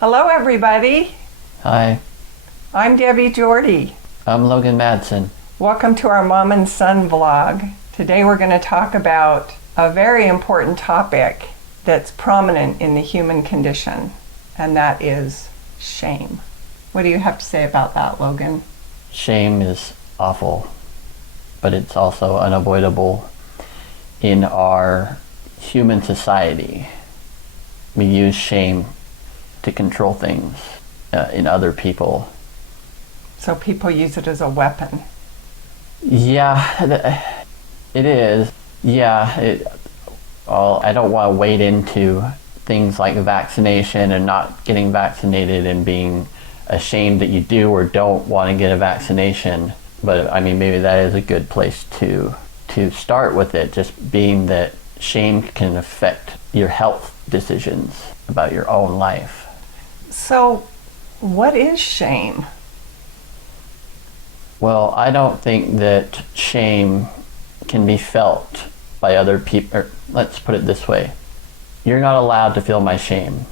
Hello, everybody. Hi, I'm Debbie Jorde. I'm Logan Madsen. Welcome to our Mom and Son vlog. Today we're going to talk about a very important topic that's prominent in the human condition, and that is shame. What do you have to say about that, Logan? Shame is awful, but it's also unavoidable in our human society. We use shame to control things in other people. So people use it as a weapon. Yeah, it is. Yeah, I don't want to wade into things like vaccination and not getting vaccinated and being ashamed that you do or don't want to get a vaccination. But I mean, maybe that is a good place to start with it, just being that shame can affect your health decisions about your own life. So, what is shame? Well, I don't think that shame can be felt by other people. Let's put it this way. You're not allowed to feel my shame.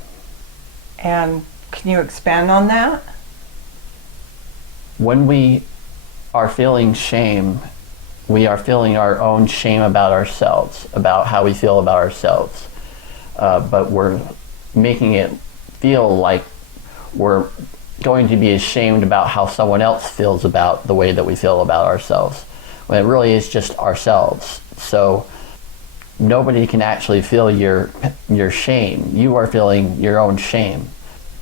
And can you expand on that? When we are feeling shame, we are feeling our own shame about ourselves, about how we feel about ourselves. But we're making it feel like we're going to be ashamed about how someone else feels about the way that we feel about ourselves, when it really is just ourselves. So nobody can actually feel your shame. You are feeling your own shame.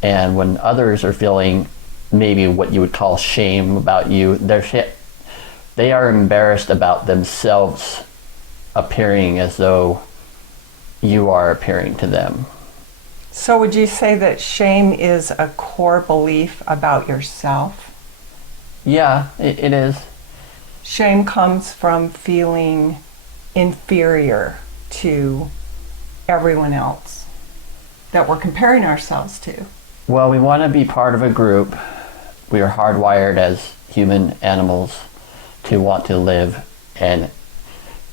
And when others are feeling maybe what you would call shame about you, they are embarrassed about themselves appearing as though you are appearing to them. So would you say that shame is a core belief about yourself? Yeah, it is. Shame comes from feeling inferior to everyone else that we're comparing ourselves to. Well, we want to be part of a group. We are hardwired as human animals to want to live and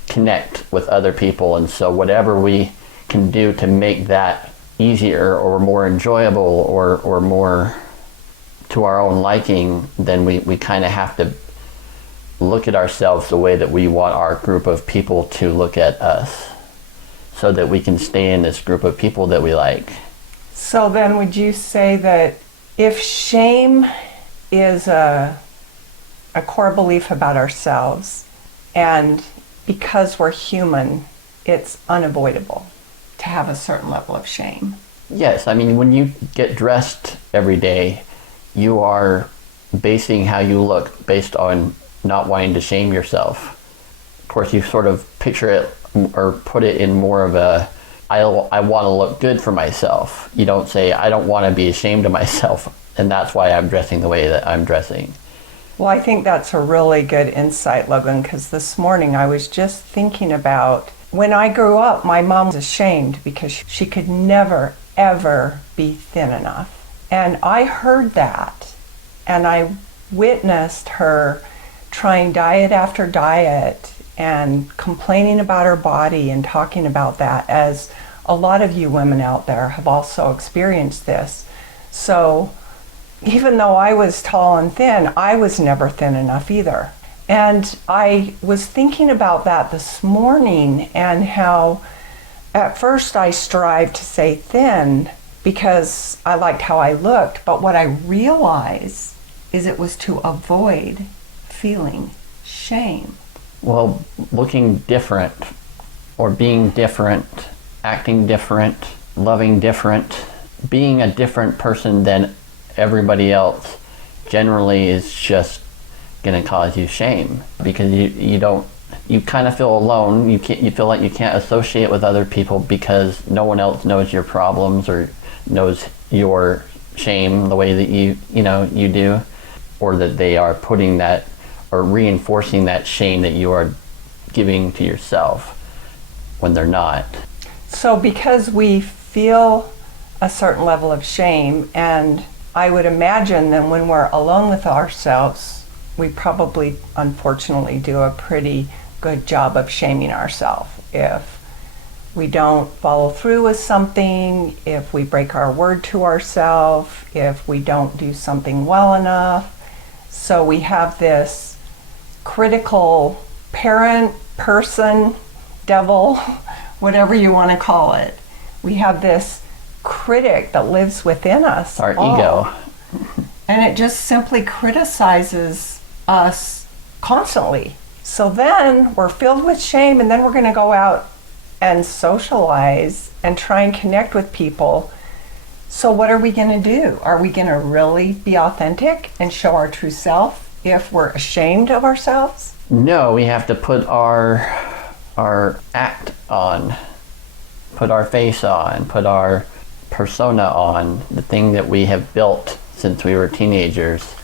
connect with other people. And so whatever we can do to make that easier or more enjoyable or more to our own liking, then we kind of have to look at ourselves the way that we want our group of people to look at us, so that we can stay in this group of people that we like. So then would you say that if shame is a core belief about ourselves, and because we're human, it's unavoidable to have a certain level of shame? Yes, I mean, when you get dressed every day, you are basing how you look based on not wanting to shame yourself. Of course, you sort of picture it or put it in more of a, I want to look good for myself. You don't say, I don't want to be ashamed of myself, and that's why I'm dressing the way that I'm dressing. Well, I think that's a really good insight, Logan, because this morning I was just thinking about when I grew up, my mom was ashamed because she could never, ever be thin enough. And I heard that, and I witnessed her trying diet after diet and complaining about her body and talking about that, as a lot of you women out there have also experienced this. So even though I was tall and thin, I was never thin enough either. And I was thinking about that this morning, and how at first I strived to say thin because I liked how I looked, but what I realized is it was to avoid feeling shame. Well, looking different or being different, acting different, loving different, being a different person than everybody else generally is just going to cause you shame, because you kind of feel alone. You feel like you can't associate with other people because no one else knows your problems or knows your shame the way that you do, or that they are putting that or reinforcing that shame that you are giving to yourself when they're not. So because we feel a certain level of shame, and I would imagine that when we're alone with ourselves, we probably, unfortunately, do a pretty good job of shaming ourselves if we don't follow through with something, if we break our word to ourselves, if we don't do something well enough. So we have this critical parent, person, devil, whatever you want to call it. We have this critic that lives within us. Our all. ego. And it just simply criticizes us constantly. So then we're filled with shame, and then we're going to go out and socialize and try and connect with people. So what are we going to do? Are we going to really be authentic and show our true self if we're ashamed of ourselves? No, we have to put our act on, put our face on, put our persona on, the thing that we have built since we were teenagers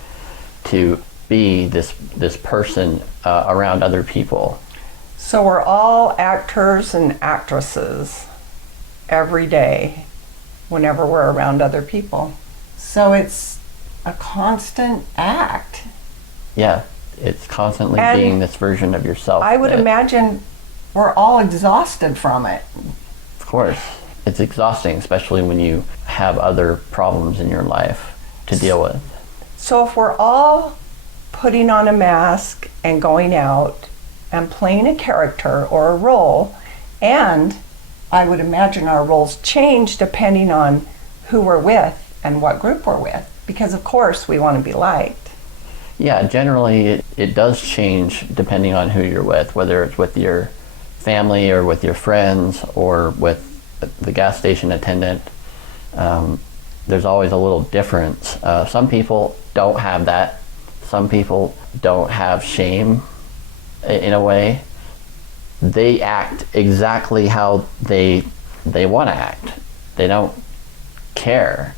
to be this person around other people. So we're all actors and actresses every day whenever we're around other people. So it's a constant act. Yeah, it's constantly And being this version of yourself. I would that- imagine we're all exhausted from it. Of course. It's exhausting, especially when you have other problems in your life to deal with. So if we're all putting on a mask and going out and playing a character or a role, and I would imagine our roles change depending on who we're with and what group we're with, because of course we want to be liked. Yeah, generally it does change depending on who you're with, whether it's with your family or with your friends or with the gas station attendant. There's always a little difference. Some people don't have that. Some people don't have shame in a way. They act exactly how they want to act. They don't care.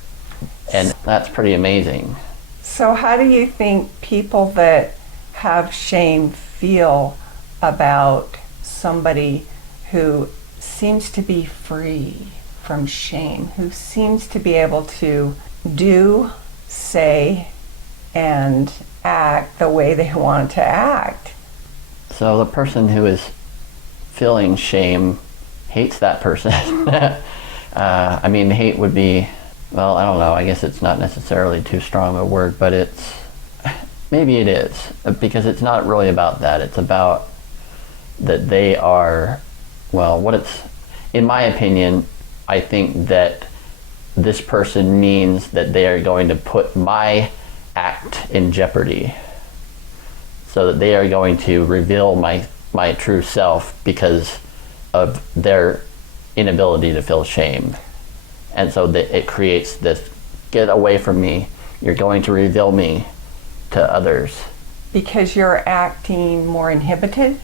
And that's pretty amazing. So how do you think people that have shame feel about somebody who seems to be free from shame, who seems to be able to do, say, and act the way they want to act? So the person who is feeling shame hates that person. I mean, hate would be, well, I don't know, I guess it's not necessarily too strong a word, but maybe it is, because it's not really about that. It's about that they are, well, in my opinion, I think that this person means that they are going to put my act in jeopardy, so that they are going to reveal my true self because of their inability to feel shame. And so it creates this, get away from me, you're going to reveal me to others. Because you're acting more inhibited?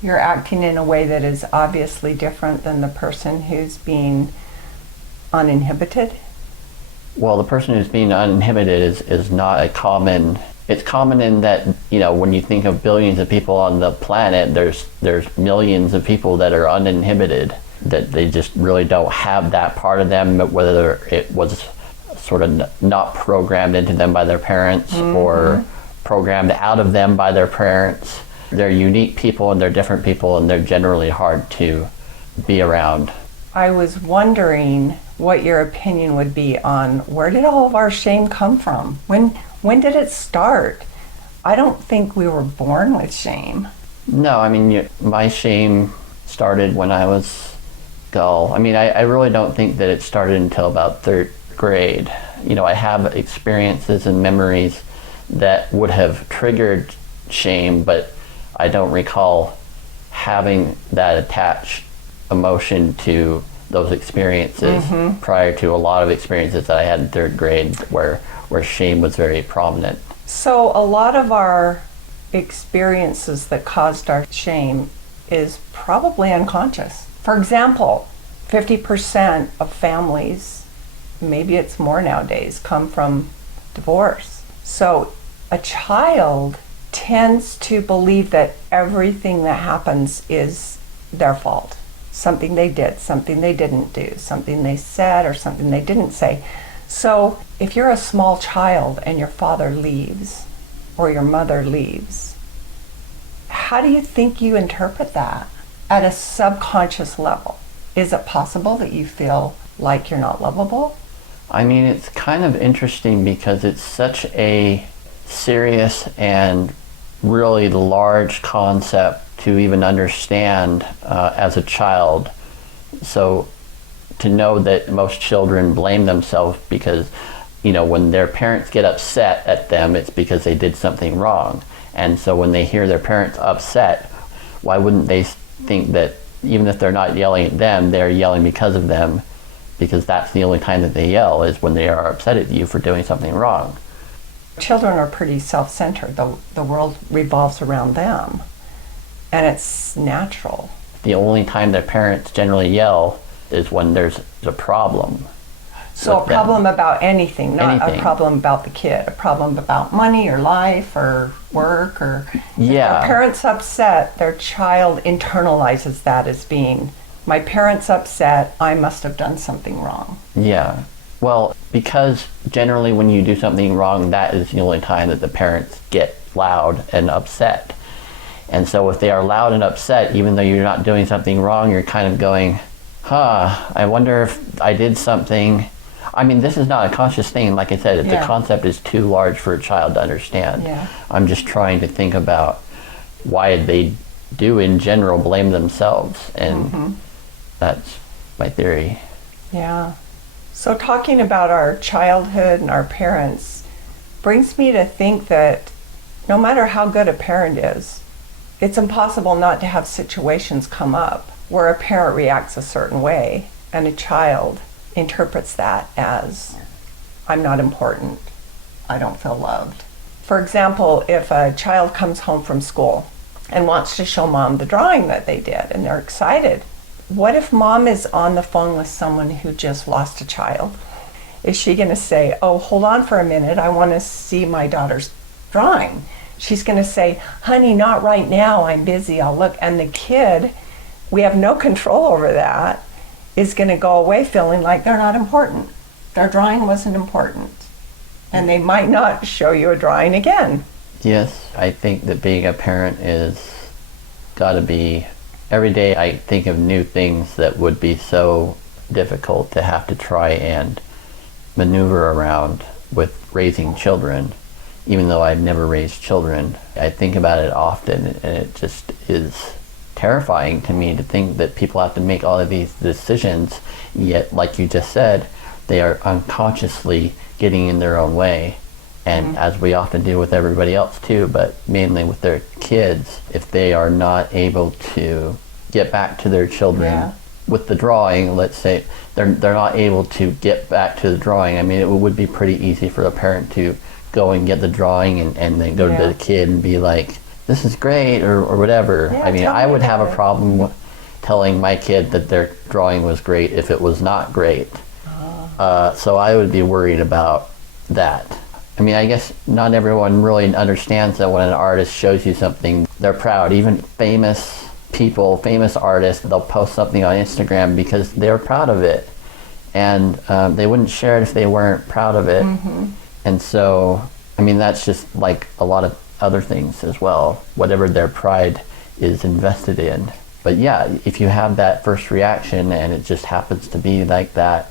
You're acting in a way that is obviously different than the person who's being uninhibited? Well, the person who's being uninhibited is not a common, it's common in that, when you think of billions of people on the planet, there's millions of people that are uninhibited, that they just really don't have that part of them, whether it was sort of not programmed into them by their parents or programmed out of them by their parents. They're unique people and they're different people, and they're generally hard to be around. I was wondering what your opinion would be on where did all of our shame come from? When did it start? I don't think we were born with shame. No, I mean, my shame started when I was dull. I mean, I really don't think that it started until about third grade. I have experiences and memories that would have triggered shame, but I don't recall having that attached emotion to those experiences prior to a lot of experiences that I had in third grade where shame was very prominent. So a lot of our experiences that caused our shame is probably unconscious. For example, 50% of families, maybe it's more nowadays, come from divorce. So a child tends to believe that everything that happens is their fault. Something they did, something they didn't do, something they said or something they didn't say. So if you're a small child and your father leaves or your mother leaves, how do you think you interpret that at a subconscious level? Is it possible that you feel like you're not lovable? I mean, it's kind of interesting because it's such a serious and really large concept to even understand as a child. So to know that most children blame themselves because, when their parents get upset at them, it's because they did something wrong. And so when they hear their parents upset, why wouldn't they think that even if they're not yelling at them, they're yelling because of them? Because that's the only time that they yell, is when they are upset at you for doing something wrong. Children are pretty self-centered. The world revolves around them, and it's natural. The only time their parents generally yell is when there's a problem. So a problem about anything, not Anything. a problem about the kid, a problem about money or life or work, or Yeah. if a parent's upset, their child internalizes that as being, my parent's upset, I must have done something wrong. Yeah. Well, because generally when you do something wrong, that is the only time that the parents get loud and upset. And so if they are loud and upset, even though you're not doing something wrong, you're kind of going, I wonder if I did something. I mean, this is not a conscious thing. Like I said, the concept is too large for a child to understand. Yeah. I'm just trying to think about why they do in general blame themselves. And that's my theory. Yeah. So talking about our childhood and our parents brings me to think that no matter how good a parent is, it's impossible not to have situations come up where a parent reacts a certain way and a child interprets that as, I'm not important, I don't feel loved. For example, if a child comes home from school and wants to show mom the drawing that they did and they're excited, what if mom is on the phone with someone who just lost a child? Is she going to say, oh, hold on for a minute, I want to see my daughter's drawing? She's going to say, honey, not right now, I'm busy, I'll look. And the kid, we have no control over that, is going to go away feeling like they're not important. Their drawing wasn't important. And they might not show you a drawing again. Yes, I think that being a parent is got to be, every day I think of new things that would be so difficult to have to try and maneuver around with raising children. Even though I've never raised children, I think about it often, and it just is terrifying to me to think that people have to make all of these decisions, yet, like you just said, they are unconsciously getting in their own way. And as we often do with everybody else too, but mainly with their kids, if they are not able to get back to their children with the drawing, let's say, they're not able to get back to the drawing. I mean, it would be pretty easy for a parent to go and get the drawing and then go to the kid and be like, this is great, or whatever. Yeah, I mean, I would have a problem telling my kid that their drawing was great if it was not great. So I would be worried about that. I mean, I guess not everyone really understands that when an artist shows you something, they're proud. Even famous people, famous artists, they'll post something on Instagram because they're proud of it. And they wouldn't share it if they weren't proud of it. And so, I mean, that's just like a lot of other things as well, whatever their pride is invested in. But yeah, if you have that first reaction and it just happens to be like that,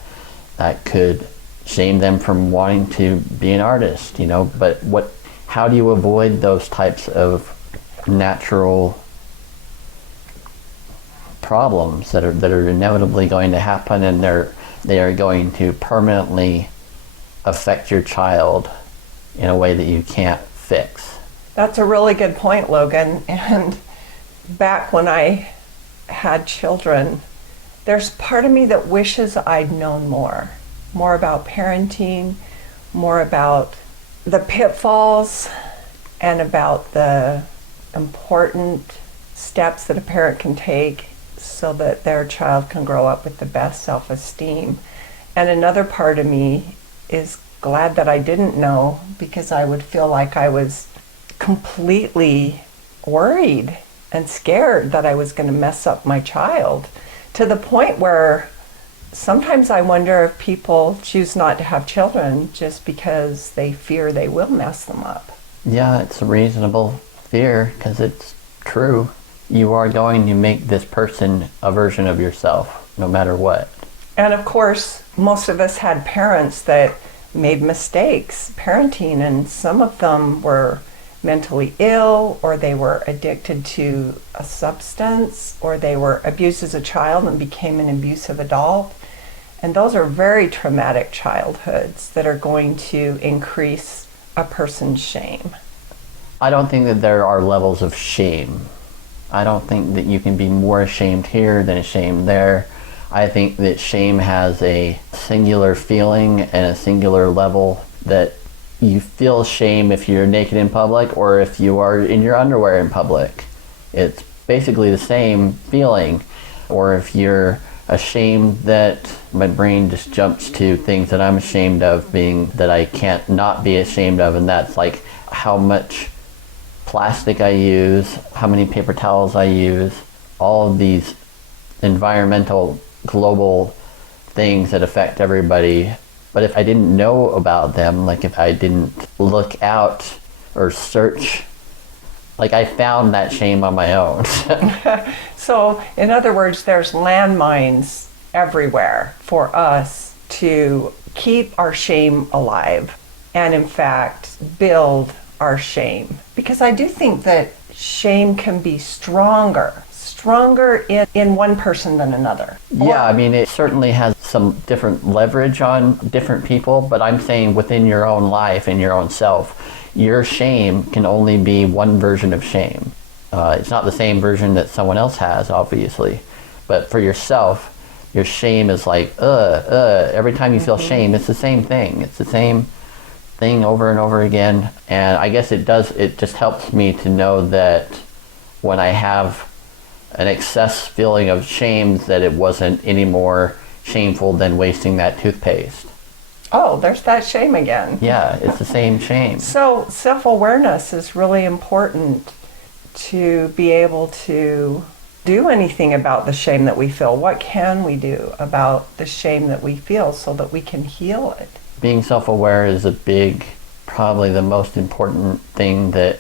that could shame them from wanting to be an artist, But how do you avoid those types of natural problems that are inevitably going to happen, and they are going to permanently affect your child in a way that you can't fix? That's a really good point, Logan. And back when I had children, there's part of me that wishes I'd known more about parenting, more about the pitfalls, and about the important steps that a parent can take so that their child can grow up with the best self-esteem. And another part of me is glad that I didn't know, because I would feel like I was completely worried and scared that I was going to mess up my child, to the point where sometimes I wonder if people choose not to have children just because they fear they will mess them up. Yeah, it's a reasonable fear because it's true. you are going to make this person a version of yourself, no matter what. And of course, most of us had parents that made mistakes parenting, and some of them were mentally ill, or they were addicted to a substance, or they were abused as a child and became an abusive adult. And those are very traumatic childhoods that are going to increase a person's shame. I don't think that there are levels of shame. I don't think that you can be more ashamed here than ashamed there. I think that shame has a singular feeling and a singular level, that you feel shame if you're naked in public or if you are in your underwear in public. It's basically the same feeling. Or if you're ashamed, that my brain just jumps to things that I'm ashamed of being that I can't not be ashamed of, and that's like how much plastic I use, how many paper towels I use, all of these environmental global things that affect everybody. But if I didn't know about them, like if I didn't look out or search, like I found that shame on my own. So, in other words, there's landmines everywhere for us to keep our shame alive and, in fact, build our shame. Because I do think that shame can be stronger in one person than another. Yeah, I mean, it certainly has some different leverage on different people, but I'm saying within your own life and your own self, your shame can only be one version of shame. It's not the same version that someone else has, obviously. But for yourself, your shame is like, every time you feel shame, it's the same thing. It's the same thing over and over again. And I guess it just helps me to know that when I have an excess feeling of shame, that it wasn't any more shameful than wasting that toothpaste. Oh, there's that shame again. Yeah, it's the same shame. So self-awareness is really important to be able to do anything about the shame that we feel. What can we do about the shame that we feel so that we can heal it? Being self-aware is probably the most important thing that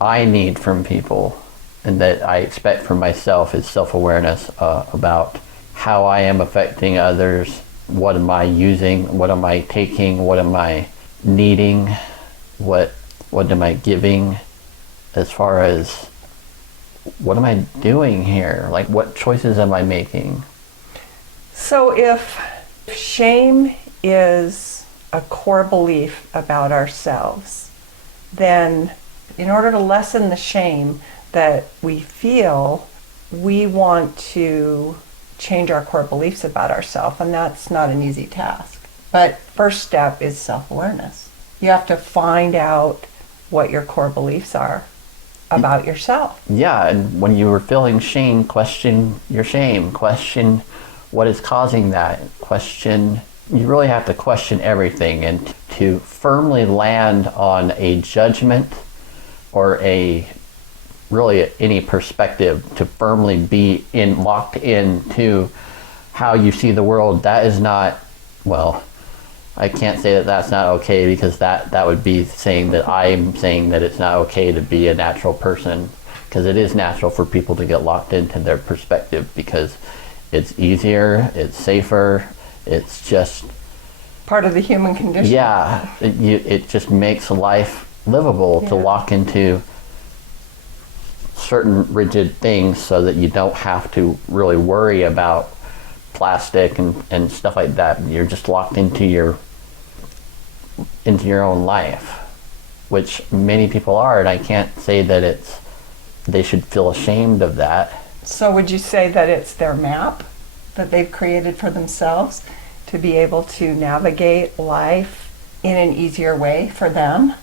I need from people, and that I expect from myself, is self-awareness about how I am affecting others. What am I using? What am I taking? What am I needing? What am I giving? As far as what am I doing here? Like, what choices am I making? So if shame is a core belief about ourselves, then in order to lessen the shame that we feel, we want to change our core beliefs about ourselves, and that's not an easy task. But first step is self-awareness. You have to find out what your core beliefs are about yourself. Yeah, and when you were feeling shame, question your shame. Question what is causing that. You really have to question everything, and to firmly land on a judgment or really any perspective, to firmly be locked into how you see the world, that is not, well, I can't say that that's not okay, because that would be saying that I'm saying that it's not okay to be a natural person, because it is natural for people to get locked into their perspective, because it's easier, it's safer, it's just part of the human condition. Yeah, it just makes life livable to lock into certain rigid things, so that you don't have to really worry about plastic and stuff like that. You're just locked into your own life, which many people are, and I can't say that they should feel ashamed of that. So would you say that it's their map that they've created for themselves to be able to navigate life in an easier way for them?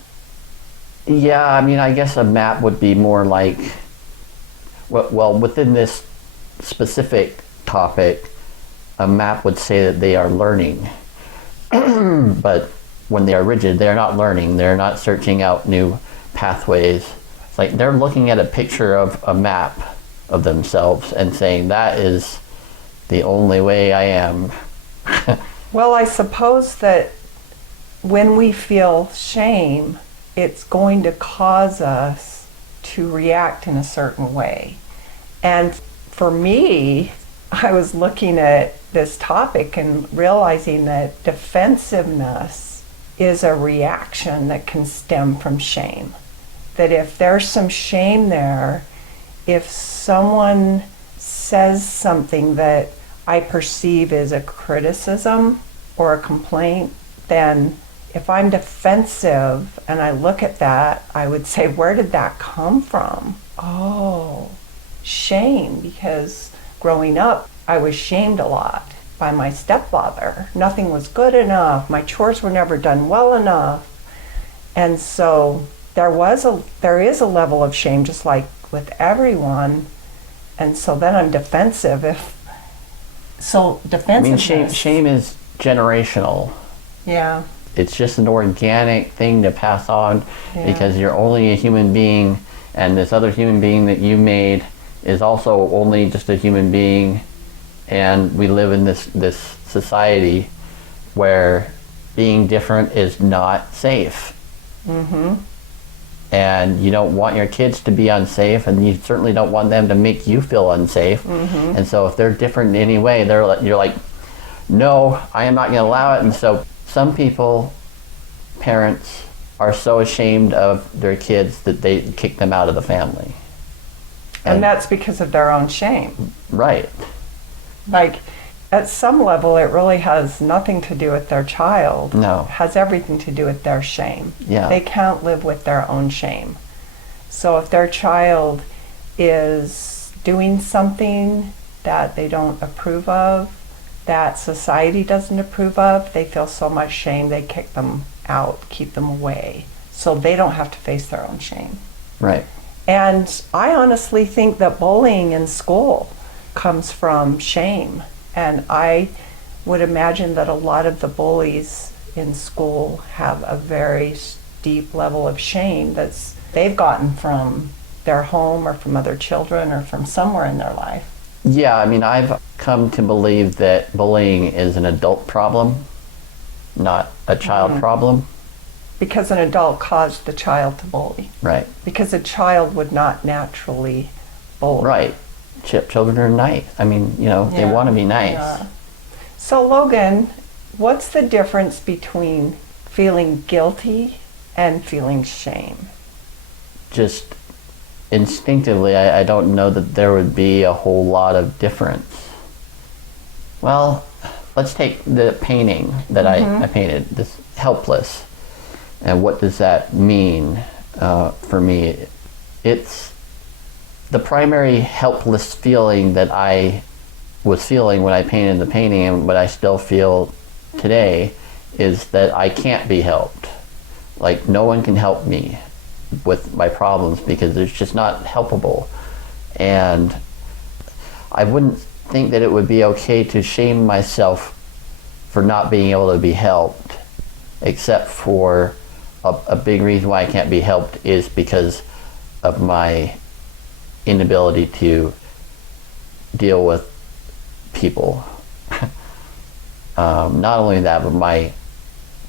Yeah, I mean, I guess a map would be more like, well, within this specific topic, a map would say that they are learning. But when they are rigid, they're not learning. They're not searching out new pathways. It's like they're looking at a picture of a map of themselves and saying, that is the only way I am. Well, I suppose that when we feel shame, it's going to cause us to react in a certain way. And for me, I was looking at this topic and realizing that defensiveness is a reaction that can stem from shame. That if there's some shame there, if someone says something that I perceive as a criticism or a complaint, then if I'm defensive and I look at that, I would say, where did that come from? Oh, shame, because growing up, I was shamed a lot by my stepfather. Nothing was good enough. My chores were never done well enough. And so there is a level of shame, just like with everyone. And so then I'm defensive. Defensiveness. Shame is generational. Yeah. It's just an organic thing to pass on because you're only a human being, and this other human being that you made is also only just a human being, and we live in this society where being different is not safe. Mm-hmm. And you don't want your kids to be unsafe, and you certainly don't want them to make you feel unsafe. Mm-hmm. And so if they're different in any way, you're like, no, I am not going to allow it. And so some people, parents, are so ashamed of their kids that they kick them out of the family. And that's because of their own shame. Right. Like, at some level, it really has nothing to do with their child. No. It has everything to do with their shame. Yeah. They can't live with their own shame. So if their child is doing something that they don't approve of, that society doesn't approve of, they feel so much shame, they kick them out, keep them away, so they don't have to face their own shame. Right. And I honestly think that bullying in school comes from shame. And I would imagine that a lot of the bullies in school have a very deep level of shame they've gotten from their home or from other children or from somewhere in their life. Yeah, I mean, I've come to believe that bullying is an adult problem, not a child problem. Because an adult caused the child to bully. Right. Because a child would not naturally bully. Right. Children are nice. I mean, they want to be nice. Yeah. So Logan, what's the difference between feeling guilty and feeling shame? Just instinctively, I don't know that there would be a whole lot of difference. Well, let's take the painting that I painted, this helpless. And what does that mean for me? It's the primary helpless feeling that I was feeling when I painted the painting, and what I still feel today, is that I can't be helped. Like, no one can help me with my problems because it's just not helpable. And I wouldn't think that it would be okay to shame myself for not being able to be helped, except for a big reason why I can't be helped is because of my inability to deal with people. Not only that, but my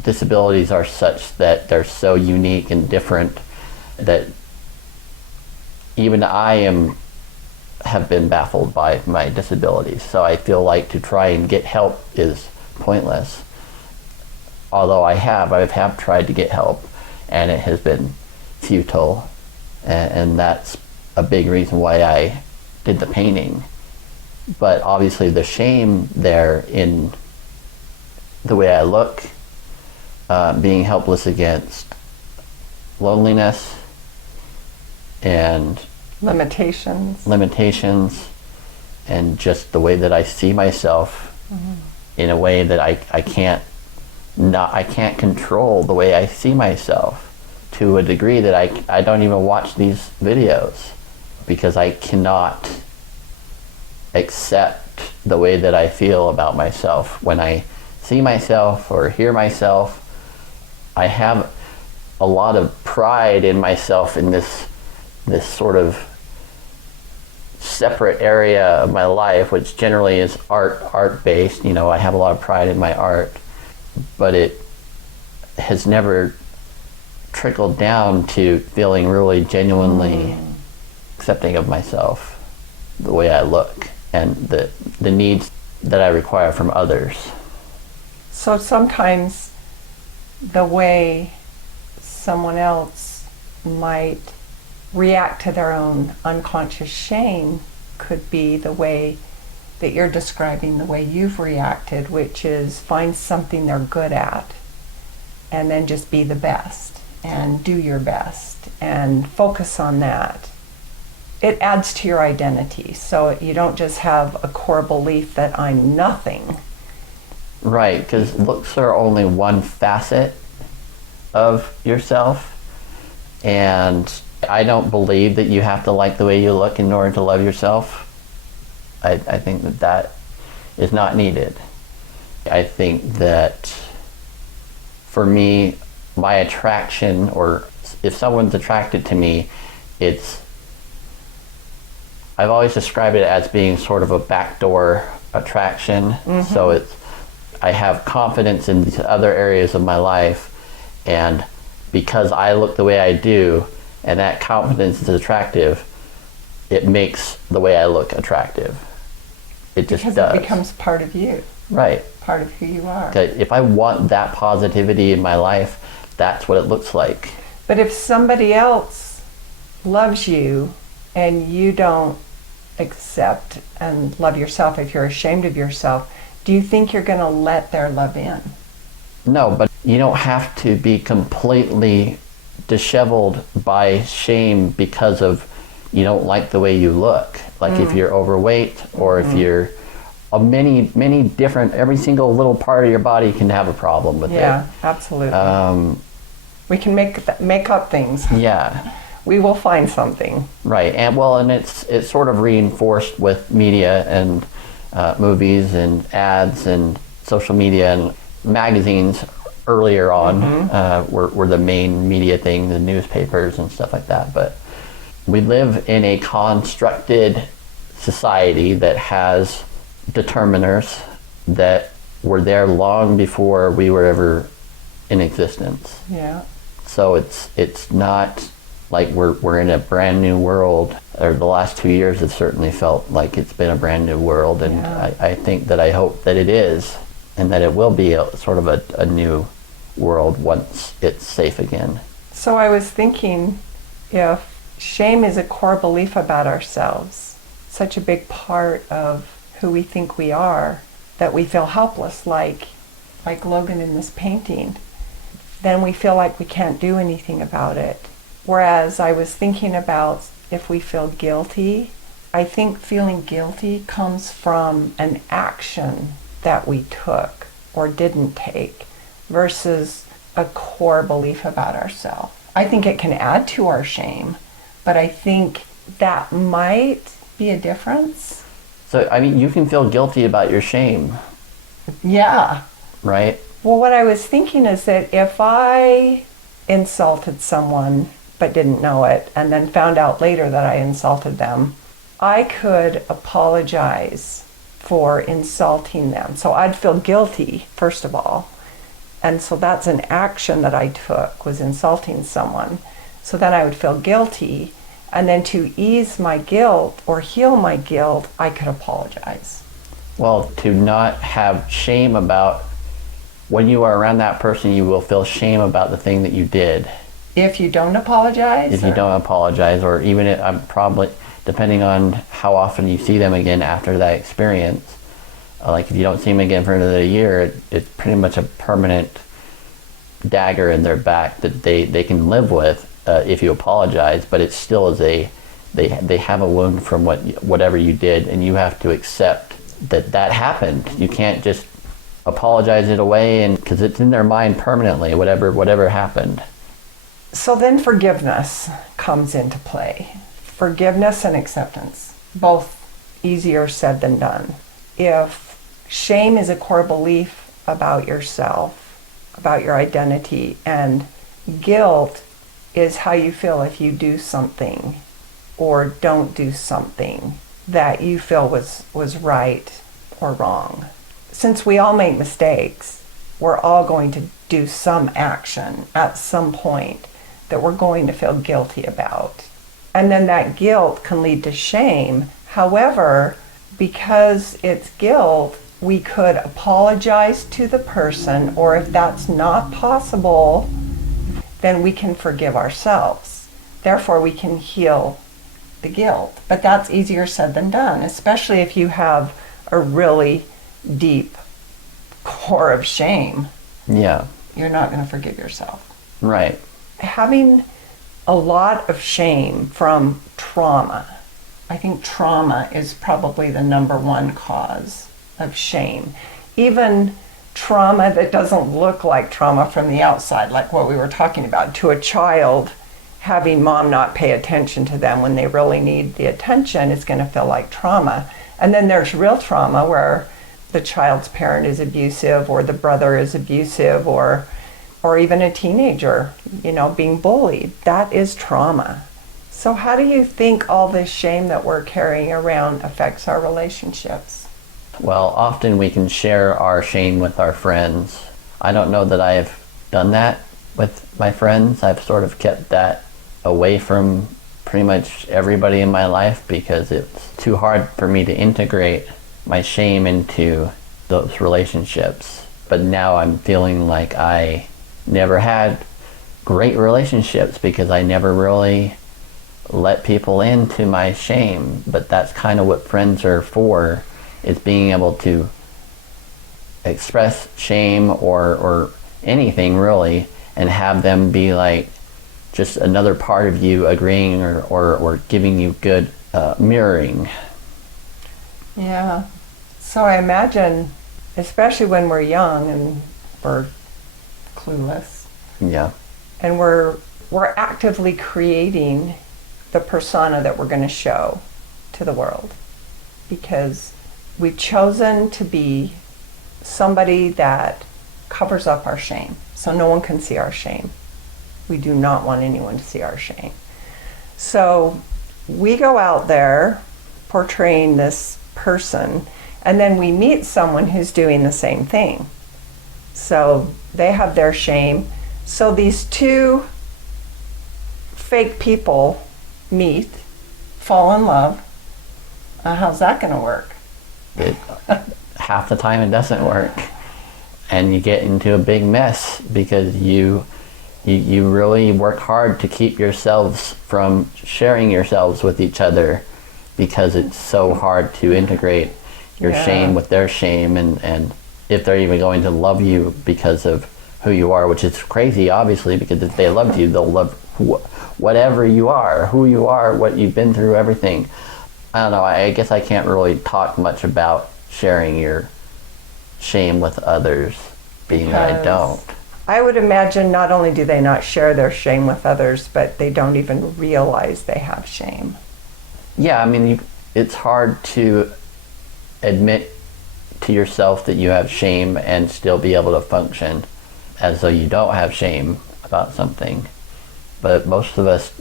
disabilities are such that they're so unique and different that even I have been baffled by my disabilities. So I feel like to try and get help is pointless. Although I have tried to get help, and it has been futile, and that's a big reason why I did the painting. But obviously the shame there in the way I look, being helpless against loneliness and limitations, and just the way that I see myself in a way that I can't control the way I see myself, to a degree that I don't even watch these videos because I cannot accept the way that I feel about myself. When I see myself or hear myself, I have a lot of pride in myself in this sort of separate area of my life, which generally is art based. I have a lot of pride in my art, but it has never trickled down to feeling really genuinely accepting of myself. the way I look and the needs that I require from others. So sometimes the way someone else might react to their own unconscious shame could be the way that you're describing the way you've reacted, which is find something they're good at and then just be the best and do your best and focus on that. It adds to your identity, so you don't just have a core belief that I'm nothing. Right, because looks are only one facet of yourself, and I don't believe that you have to like the way you look in order to love yourself. I think that is not needed. I think that for me, my attraction, or if someone's attracted to me, I've always described it as being sort of a backdoor attraction. Mm-hmm. So I have confidence in these other areas of my life, and because I look the way I do, and that confidence is attractive, it makes the way I look attractive. It just because does. It becomes part of you. Right. Part of who you are. Okay. If I want that positivity in my life, that's what it looks like. But if somebody else loves you and you don't accept and love yourself, if you're ashamed of yourself, do you think you're going to let their love in? No, but you don't have to be completely disheveled by shame because of you don't like the way you look. Like if you're overweight, or if you're many different, every single little part of your body can have a problem with it. Yeah, absolutely. We can make up things. Yeah. We will find something. Right, and it's sort of reinforced with media and movies and ads and social media and magazines earlier on were the main media thing, the newspapers and stuff like that. But we live in a constructed society that has determiners that were there long before we were ever in existence. Yeah. So it's not like we're in a brand new world, or the last 2 years have certainly felt like it's been a brand new world, and yeah. I think that I hope that it is, and that it will be sort of a new world once it's safe again. So I was thinking, if shame is a core belief about ourselves, such a big part of who we think we are, that we feel helpless, like Logan in this painting, then we feel like we can't do anything about it. Whereas I was thinking about if we feel guilty, I think feeling guilty comes from an action that we took or didn't take versus a core belief about ourselves. I think it can add to our shame, but I think that might be a difference. So, I mean, you can feel guilty about your shame. Yeah. Right? Well, what I was thinking is that if I insulted someone but didn't know it, and then found out later that I insulted them, I could apologize for insulting them. So I'd feel guilty, first of all. And so that's an action that I took, was insulting someone. So then I would feel guilty, and then to ease my guilt or heal my guilt, I could apologize. Well, to not have shame about, when you are around that person, you will feel shame about the thing that you did. If you don't apologize? If you don't apologize, or even if I'm probably, depending on how often you see them again after that experience, like if you don't see them again for another year, it's pretty much a permanent dagger in their back that they can live with if you apologize, but it still is they have a wound from whatever you did, and you have to accept that happened. You can't just apologize it away, and because it's in their mind permanently, whatever happened. So then forgiveness comes into play. Forgiveness and acceptance, both easier said than done. If shame is a core belief about yourself, about your identity, and guilt is how you feel if you do something or don't do something that you feel was right or wrong. Since we all make mistakes, we're all going to do some action at some point that we're going to feel guilty about. And then that guilt can lead to shame. However, because it's guilt, we could apologize to the person, or if that's not possible, then we can forgive ourselves. Therefore, we can heal the guilt. But that's easier said than done, especially if you have a really deep core of shame. Yeah. You're not going to forgive yourself. Right. Having a lot of shame from trauma. I think trauma is probably the number one cause of shame. Even trauma that doesn't look like trauma from the outside, like what we were talking about, to a child, having mom not pay attention to them when they really need the attention is going to feel like trauma. And then there's real trauma where the child's parent is abusive, or the brother is abusive, or even a teenager, being bullied. That is trauma. So how do you think all this shame that we're carrying around affects our relationships? Well, often we can share our shame with our friends. I don't know that I've done that with my friends. I've sort of kept that away from pretty much everybody in my life because it's too hard for me to integrate my shame into those relationships. But now I'm feeling like I never had great relationships because I never really let people into my shame. But that's kind of what friends are for, is being able to express shame or anything really, and have them be like just another part of you agreeing or giving you good mirroring. Yeah. So I imagine, especially when we're young and we're clueless, Yeah. and we're actively creating the persona that we're going to show to the world, because we've chosen to be somebody that covers up our shame, so no one can see our shame. We do not want anyone to see our shame. So we go out there portraying this person, and then we meet someone who's doing the same thing. So they have their shame. So these two fake people meet, fall in love. How's that going to work? Half the time it doesn't work, and you get into a big mess because you really work hard to keep yourselves from sharing yourselves with each other, because it's so hard to integrate your shame with their shame, and if they're even going to love you because of who you are, which is crazy obviously, because if they loved you, they'll love whatever you are, who you are, what you've been through, everything. I don't know, I guess I can't really talk much about sharing your shame with others, being that I don't. I would imagine not only do they not share their shame with others, but they don't even realize they have shame. Yeah, I mean, it's hard to admit to yourself that you have shame and still be able to function as though you don't have shame about something. But most of us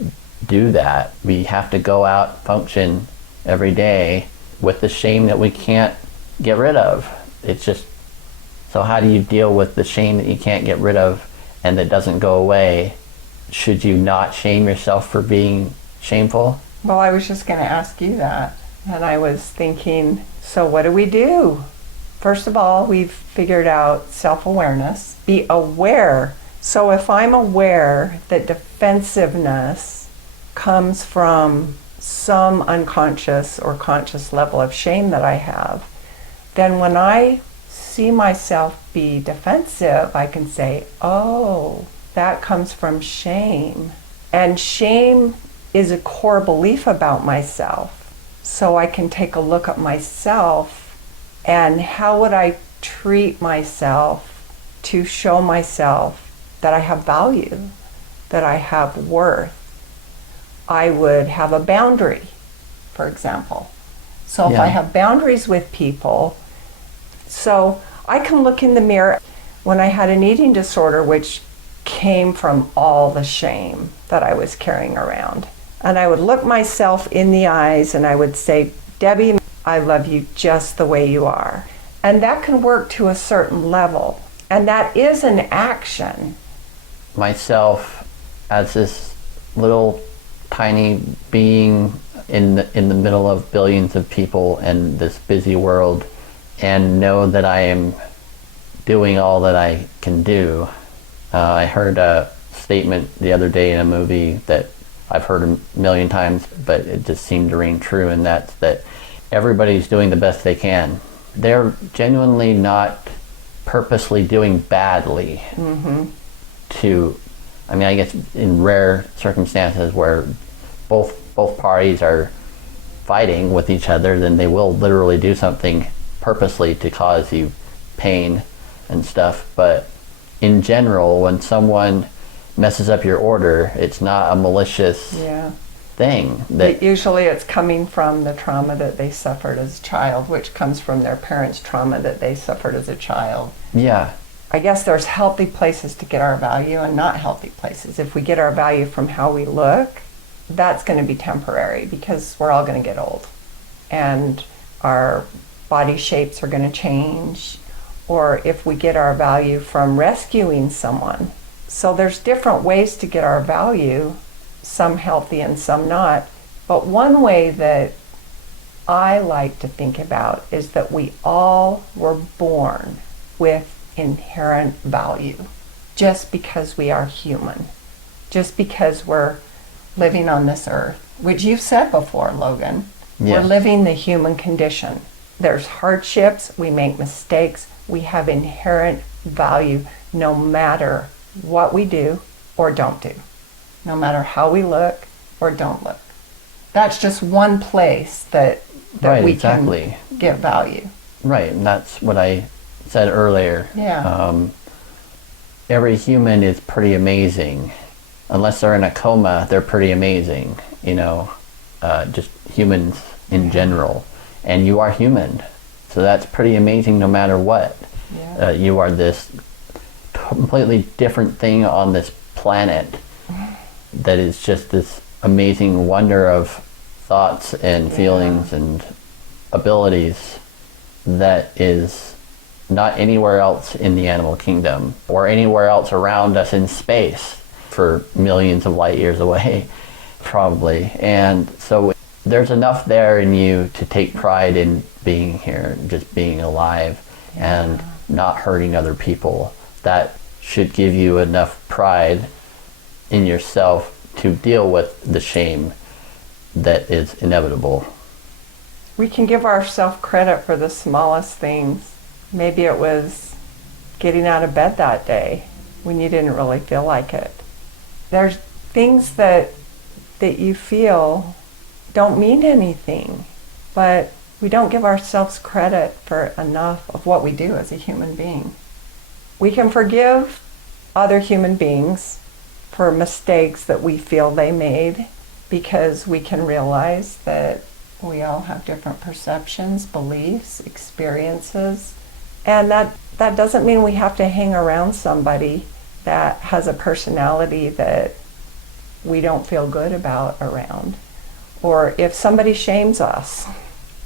do that. We have to go out, function every day with the shame that we can't get rid of. It's just, so how do you deal with the shame that you can't get rid of and that doesn't go away? Should you not shame yourself for being shameful? Well, I was just going to ask you that. And I was thinking, so what do we do? First of all, we've figured out self-awareness. Be aware. So if I'm aware that defensiveness comes from some unconscious or conscious level of shame that I have, then when I see myself be defensive, I can say, oh, that comes from shame. And shame is a core belief about myself. So I can take a look at myself and how would I treat myself to show myself that I have value, that I have worth. I would have a boundary, for example. So if I have boundaries with people, so I can look in the mirror. When I had an eating disorder, which came from all the shame that I was carrying around, and I would look myself in the eyes and I would say, Debbie, I love you just the way you are. And that can work to a certain level. And that is an action. Myself as this little tiny being in the middle of billions of people and this busy world, and know that I am doing all that I can do. I heard a statement the other day in a movie that I've heard a million times, but it just seemed to ring true, and that's that everybody's doing the best they can. They're genuinely not purposely doing badly to, I mean, I guess in rare circumstances where both parties are fighting with each other, then they will literally do something purposely to cause you pain and stuff. But in general, when someone messes up your order, it's not a malicious thing. Usually it's coming from the trauma that they suffered as a child, which comes from their parents' trauma that they suffered as a child. Yeah. I guess there's healthy places to get our value and not healthy places. If we get our value from how we look, that's going to be temporary because we're all going to get old. And our body shapes are going to change. Or if we get our value from rescuing someone. So there's different ways to get our value, some healthy and some not. But one way that I like to think about is that we all were born with inherent value just because we are human, just because we're living on this earth, which you've said before, Logan. Yes. We're living the human condition. There's hardships, we make mistakes, we have inherent value no matter what we do or don't do, no matter how we look or don't look. That's just one place that Right, we exactly. can get value. Right, and that's what I said earlier. Yeah. Every human is pretty amazing. Unless they're in a coma, they're pretty amazing, just humans in general. And you are human, so that's pretty amazing no matter what. Yeah. You are this completely different thing on this planet that is just this amazing wonder of thoughts and feelings and abilities that is not anywhere else in the animal kingdom or anywhere else around us in space for millions of light years away, probably. And so there's enough there in you to take pride in being here, just being alive and not hurting other people. That should give you enough pride in yourself to deal with the shame that is inevitable. We can give ourselves credit for the smallest things. Maybe it was getting out of bed that day when you didn't really feel like it. There's things that you feel don't mean anything, but we don't give ourselves credit for enough of what we do as a human being. We can forgive other human beings for mistakes that we feel they made because we can realize that we all have different perceptions, beliefs, experiences, and that doesn't mean we have to hang around somebody that has a personality that we don't feel good about around. Or if somebody shames us,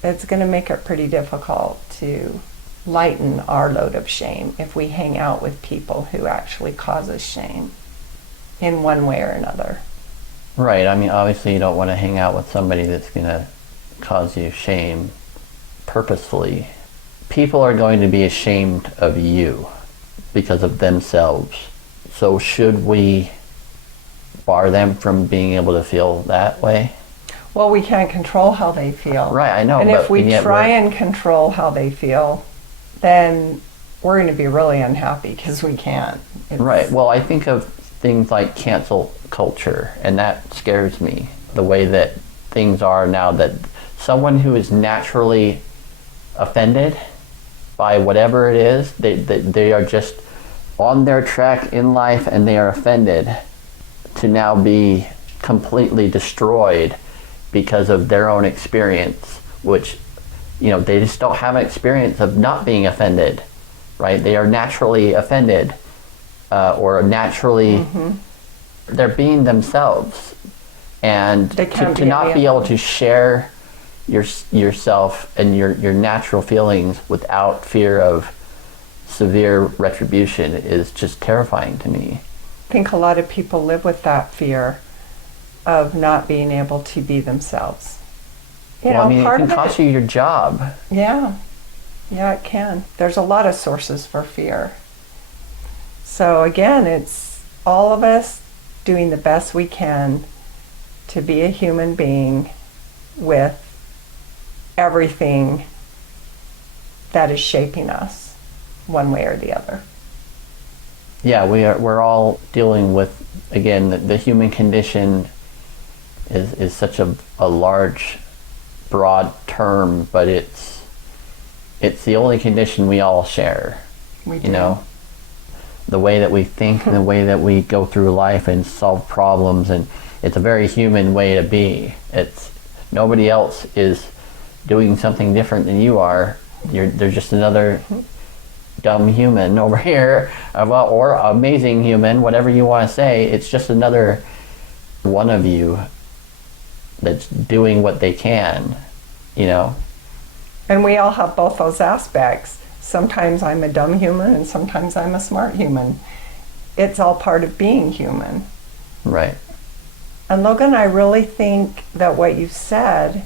it's going to make it pretty difficult to lighten our load of shame if we hang out with people who actually cause us shame in one way or another. Right, I mean, obviously you don't want to hang out with somebody that's going to cause you shame purposefully. People are going to be ashamed of you because of themselves. So should we bar them from being able to feel that way? Well, we can't control how they feel. Right, I know. And but if we try and control how they feel, then we're going to be really unhappy because we can't. Right, well, I think of things like cancel culture, and that scares me. The way that things are now, that someone who is naturally offended by whatever it is, they are just on their track in life and they are offended, to now be completely destroyed because of their own experience, which, they just don't have an experience of not being offended, right? They are naturally offended, or naturally, they're being themselves. And to not be able to share yourself and your natural feelings without fear of severe retribution is just terrifying to me. I think a lot of people live with that fear of not being able to be themselves. You Well, know, I mean, it part can of cost you your job. Yeah. Yeah, it can. There's a lot of sources for fear. So again, it's all of us doing the best we can to be a human being with everything that is shaping us one way or the other. Yeah, we're all dealing with, again, the human condition is such a large, broad term, but it's the only condition we all share. We do. You know, the way that we think and the way that we go through life and solve problems, and it's a very human way to be. It's nobody else is doing something different than you are. They're just another dumb human over here, well, or amazing human, whatever you want to say. It's just another one of you that's doing what they can, you know. And we all have both those aspects. Sometimes I'm a dumb human and sometimes I'm a smart human. It's all part of being human. Right. And Logan, I really think that what you said,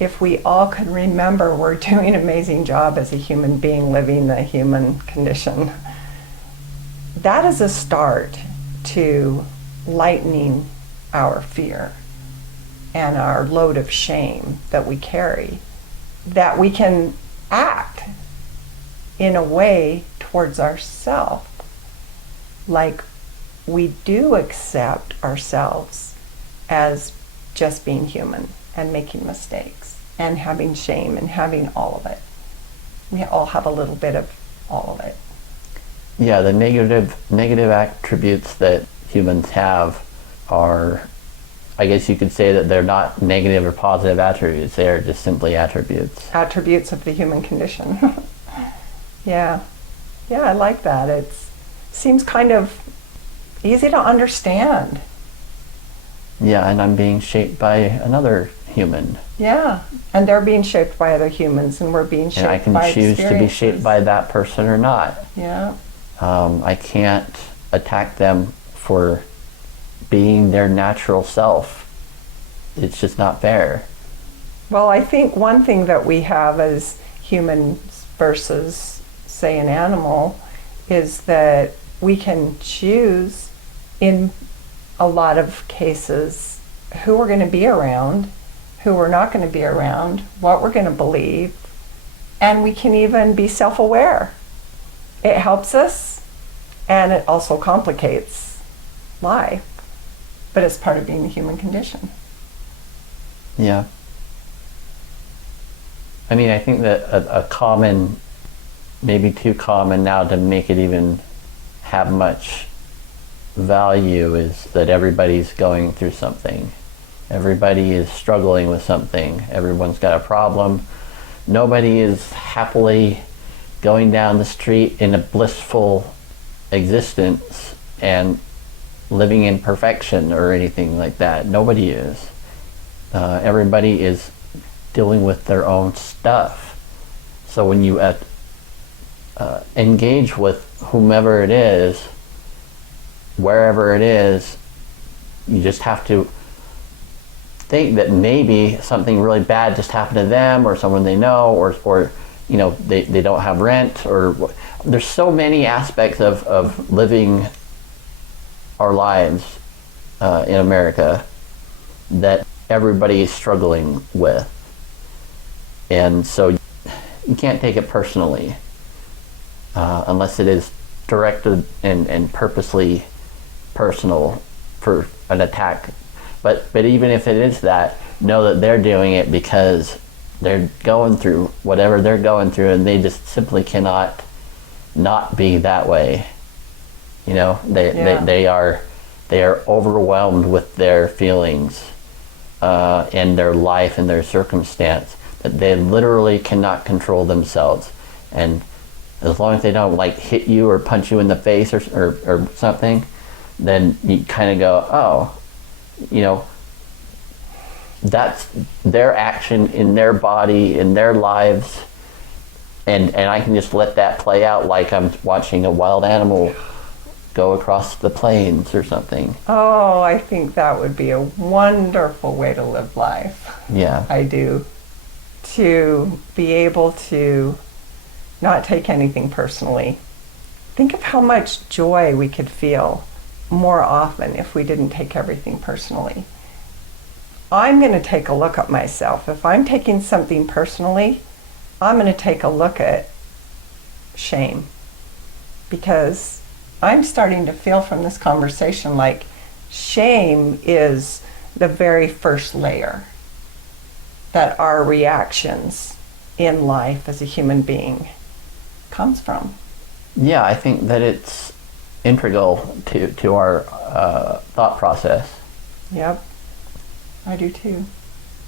if we all could remember we're doing an amazing job as a human being living the human condition, that is a start to lightening our fear and our load of shame that we carry, that we can act in a way towards ourselves like we do accept ourselves as just being human and making mistakes and having shame and having all of it. We all have a little bit of all of it. Yeah, the negative attributes that humans have are, I guess you could say that they're not negative or positive attributes. They are just simply attributes. Attributes of the human condition. Yeah. Yeah, I like that. It seems kind of easy to understand. Yeah, and I'm being shaped by another human. Yeah, and they're being shaped by other humans, and we're being shaped by and I can choose to be shaped by that person or not. Yeah. I can't attack them for being their natural self. It's just not fair. Well, I think one thing that we have as humans versus, say, an animal is that we can choose in a lot of cases who we're going to be around, who we're not going to be around, what we're going to believe, and we can even be self-aware. It helps us, and it also complicates life, but it's part of being the human condition. Yeah. I mean, I think that a common, maybe too common now to make it even have much value, is that everybody's going through something. Everybody is struggling with something. Everyone's got a problem. Nobody is happily going down the street in a blissful existence and living in perfection or anything like that. Nobody is. Everybody is dealing with their own stuff. So when you engage with whomever it is, wherever it is, you just have to think that maybe something really bad just happened to them or someone they know, or you know, they don't have rent, or there's so many aspects of living our lives in America that everybody is struggling with. And so you can't take it personally unless it is directed and purposely personal for an attack. But even if it is that, know that they're doing it because they're going through whatever they're going through, and they just simply cannot not be that way. You know, they are overwhelmed with their feelings and their life and their circumstance, that they literally cannot control themselves. And as long as they don't like hit you or punch you in the face or something, then you kind of go, oh, you know, that's their action in their body, in their lives, and I can just let that play out like I'm watching a wild animal go across the plains or something. Oh, I think that would be a wonderful way to live life. Yeah. I do. To be able to not take anything personally. Think of how much joy we could feel more often if we didn't take everything personally. I'm going to take a look at myself. If I'm taking something personally, I'm going to take a look at shame. Because I'm starting to feel from this conversation like shame is the very first layer that our reactions in life as a human being comes from. Yeah, I think that it's integral to our thought process. Yep, I do too.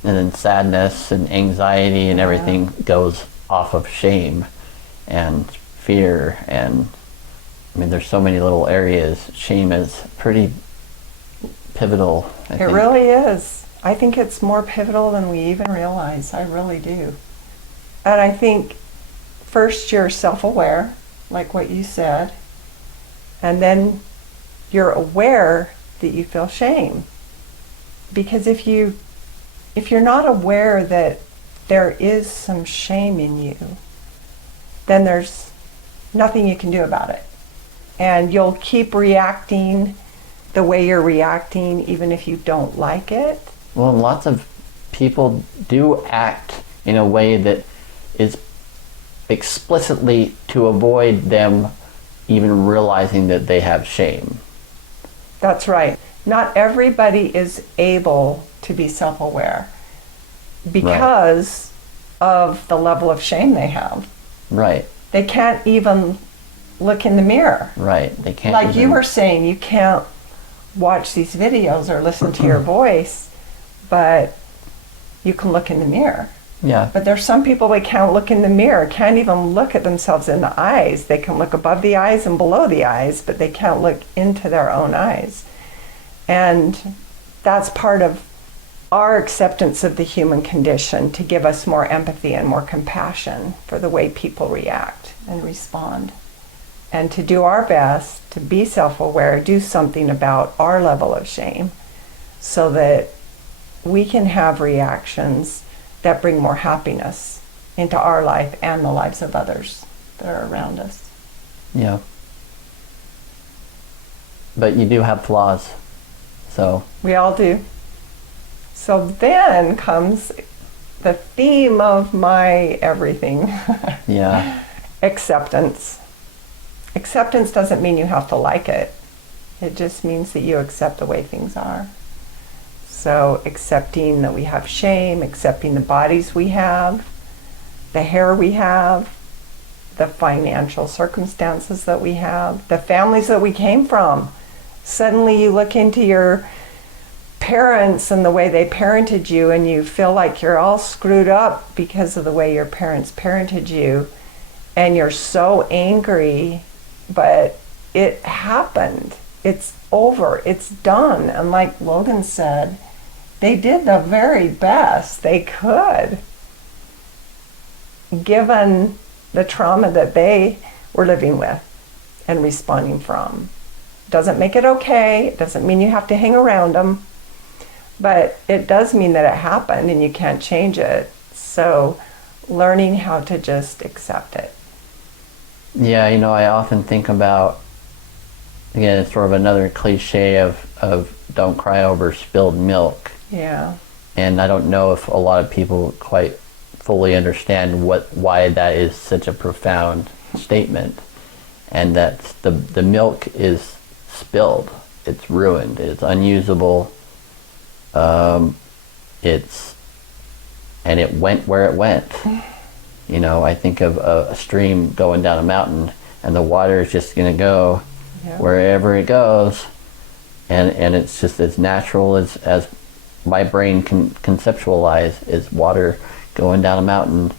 And then sadness and anxiety and everything goes off of shame and fear, and I mean there's so many little areas. Shame is pretty pivotal, I think. It really is. I think it's more pivotal than we even realize. I really do. And I think first you're self-aware, like what you said, and then you're aware that you feel shame. Because if you're not aware that there is some shame in you, then there's nothing you can do about it. And you'll keep reacting the way you're reacting even if you don't like it. Well, lots of people do act in a way that is explicitly to avoid them even realizing that they have shame. That's right. Not everybody is able to be self-aware because of the level of shame they have. Right. They can't even look in the mirror. Right. They can't. Like you were saying, you can't watch these videos or listen to your voice, but you can look in the mirror. Yeah. But there's some people that can't look in the mirror, can't even look at themselves in the eyes. They can look above the eyes and below the eyes, but they can't look into their own eyes. And that's part of our acceptance of the human condition, to give us more empathy and more compassion for the way people react and respond. And to do our best to be self-aware, do something about our level of shame so that we can have reactions that bring more happiness into our life and the lives of others that are around us. Yeah. But you do have flaws, so. We all do. So then comes the theme of my everything. Yeah. Acceptance. Acceptance doesn't mean you have to like it. It just means that you accept the way things are. So accepting that we have shame, accepting the bodies we have, the hair we have, the financial circumstances that we have, the families that we came from. Suddenly you look into your parents and the way they parented you, and you feel like you're all screwed up because of the way your parents parented you, and you're so angry, but it happened. It's over. It's done. And like Logan said, they did the very best they could, given the trauma that they were living with and responding from. Doesn't make it okay. It doesn't mean you have to hang around them. But it does mean that it happened and you can't change it. So learning how to just accept it. Yeah, you know, I often think about, again, it's sort of another cliche of don't cry over spilled milk. Yeah. And I don't know if a lot of people quite fully understand why that is such a profound statement. And that the milk is spilled. It's ruined. It's unusable. And it went where it went. You know, I think of a stream going down a mountain, and the water is just going to go wherever it goes, and it's just as natural as my brain can conceptualize is water going down a mountain,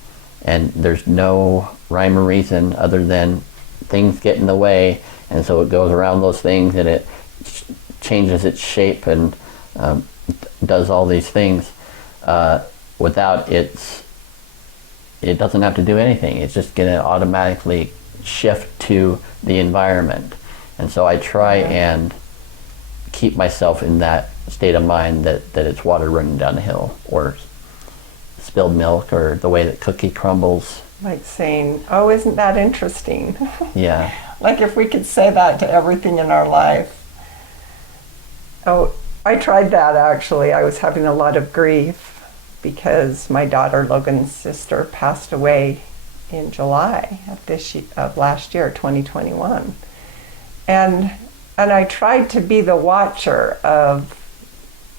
and there's no rhyme or reason other than things get in the way, and so it goes around those things, and it changes its shape and does all these things without it doesn't have to do anything. It's just going to automatically shift to the environment. And so I try and keep myself in that state of mind that it's water running down the hill, or spilled milk, or the way that cookie crumbles. Like saying, oh, isn't that interesting? Yeah. Like if we could say that to everything in our life. Oh, I tried that actually. I was having a lot of grief because my daughter, Logan's sister, passed away in July of last year, 2021. And I tried to be the watcher of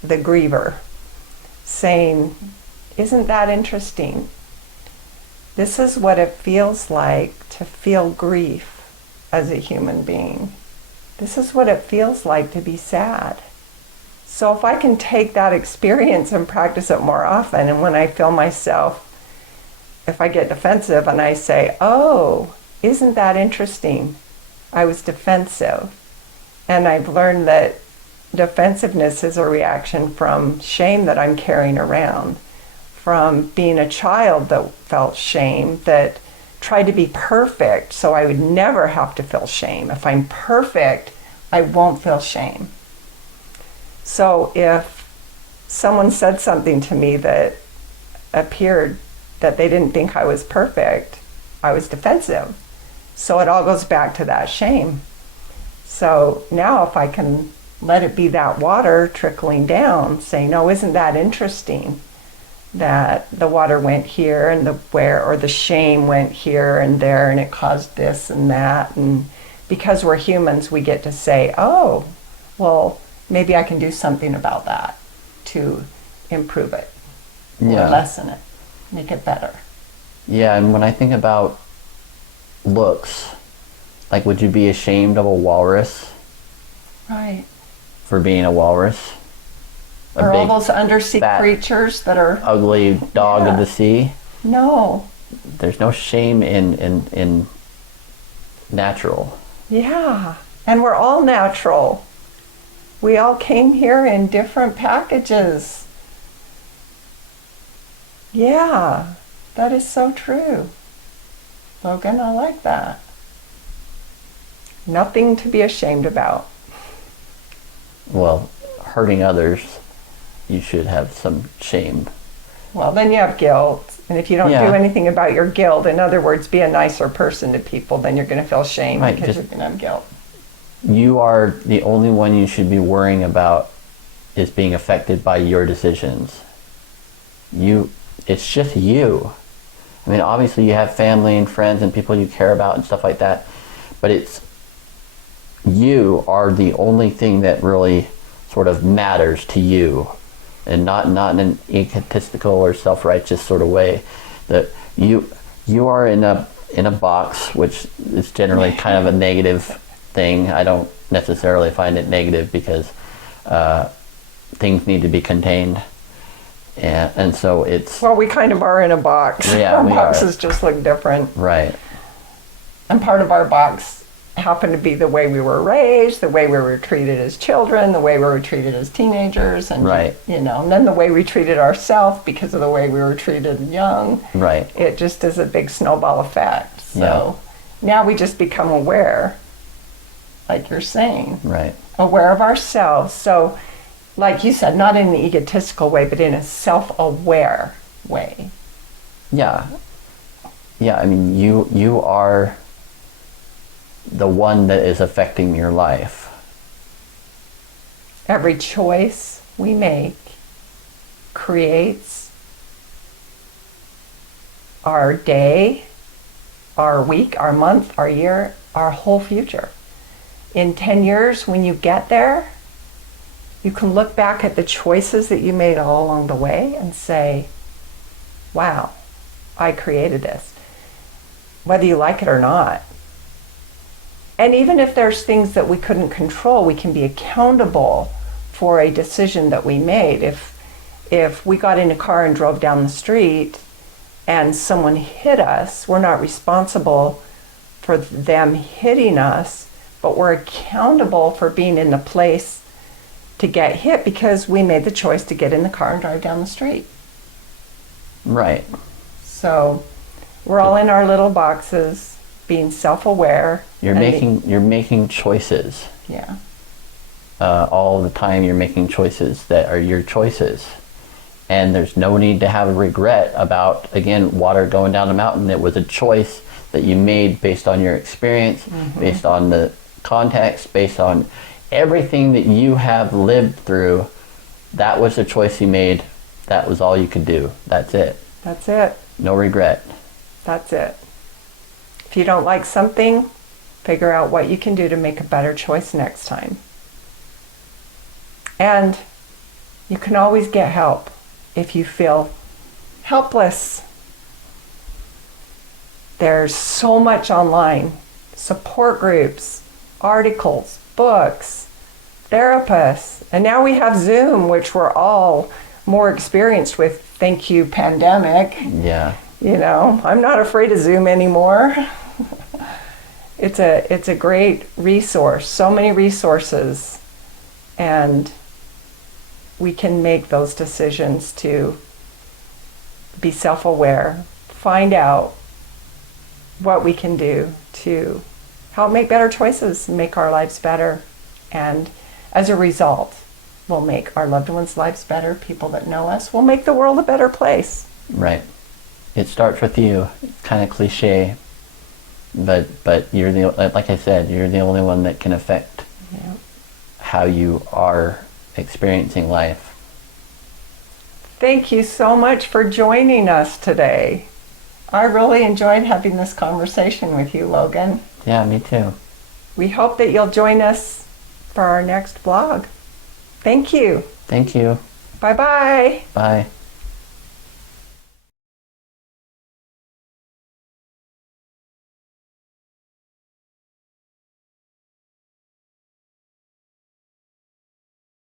the griever, saying, isn't that interesting? This is what it feels like to feel grief as a human being. This is what it feels like to be sad. So if I can take that experience and practice it more often, and when I feel myself, if I get defensive and I say, oh, isn't that interesting? I was defensive. And I've learned that defensiveness is a reaction from shame that I'm carrying around, from being a child that felt shame, that tried to be perfect so I would never have to feel shame. If I'm perfect, I won't feel shame. So if someone said something to me that appeared that they didn't think I was perfect, I was defensive. So it all goes back to that shame. So now if I can let it be that water trickling down, saying, oh, isn't that interesting that the water went here and the shame went here and there and it caused this and that. And because we're humans, we get to say, oh, well, maybe I can do something about that to improve it, or lessen it, make it better. Yeah, and when I think about looks, like, would you be ashamed of a walrus? Right. For being a walrus? Or all those undersea fat, creatures that are ugly dog of the sea? No. There's no shame in natural. Yeah, and we're all natural. We all came here in different packages. Yeah, that is so true. Logan, I like that. Nothing to be ashamed about. Well, hurting others, you should have some shame. Well, then you have guilt. And if you don't do anything about your guilt, in other words, be a nicer person to people, then you're going to feel shame because you're going to have guilt. You are the only one you should be worrying about is being affected by your decisions. It's just you. I mean, obviously you have family and friends and people you care about and stuff like that, but you are the only thing that really sort of matters to you, and not in an egotistical or self-righteous sort of way. That you are in a box, which is generally kind of a negative thing. I don't necessarily find it negative because things need to be contained, and so it's. Well, we kind of are in a box. Yeah, our we boxes just look different. Right. And part of our box happened to be the way we were raised, the way we were treated as children, the way we were treated as teenagers, and and then the way we treated ourselves because of the way we were treated young. Right. It just is a big snowball effect. So now we just become aware, like you're saying. Right. Aware of ourselves. So, like you said, not in an egotistical way, but in a self-aware way. Yeah. Yeah, I mean, you are the one that is affecting your life. Every choice we make creates our day, our week, our month, our year, our whole future. In 10 years, when you get there, you can look back at the choices that you made all along the way and say, wow, I created this, whether you like it or not. And even if there's things that we couldn't control, we can be accountable for a decision that we made. If we got in a car and drove down the street and someone hit us, we're not responsible for them hitting us, but we're accountable for being in the place to get hit because we made the choice to get in the car and drive down the street. Right. So we're all in our little boxes, being self-aware. You're making choices. Yeah. All the time you're making choices that are your choices. And there's no need to have a regret about, again, water going down the mountain. It was a choice that you made based on your experience, based on the context, based on everything that you have lived through. That was the choice you made. That was all you could do. That's it. That's it. No regret. That's it. If you don't like something, figure out what you can do to make a better choice next time. And you can always get help if you feel helpless. There's so much online. Support groups, articles, books, therapists. And now we have Zoom, which we're all more experienced with. Thank you, pandemic. Yeah. You know, I'm not afraid of Zoom anymore. It's a great resource. So many resources. And we can make those decisions to be self-aware, find out what we can do to help make better choices, make our lives better. And as a result, we'll make our loved ones' lives better, people that know us. We'll make the world a better place. Right. It starts with you. It's kind of cliche, but you're like I said, you're the only one that can affect how you are experiencing life. Thank you so much for joining us today. I really enjoyed having this conversation with you, Logan. Yeah, me too. We hope that you'll join us for our next vlog. Thank you. Thank you. Bye-bye. Bye.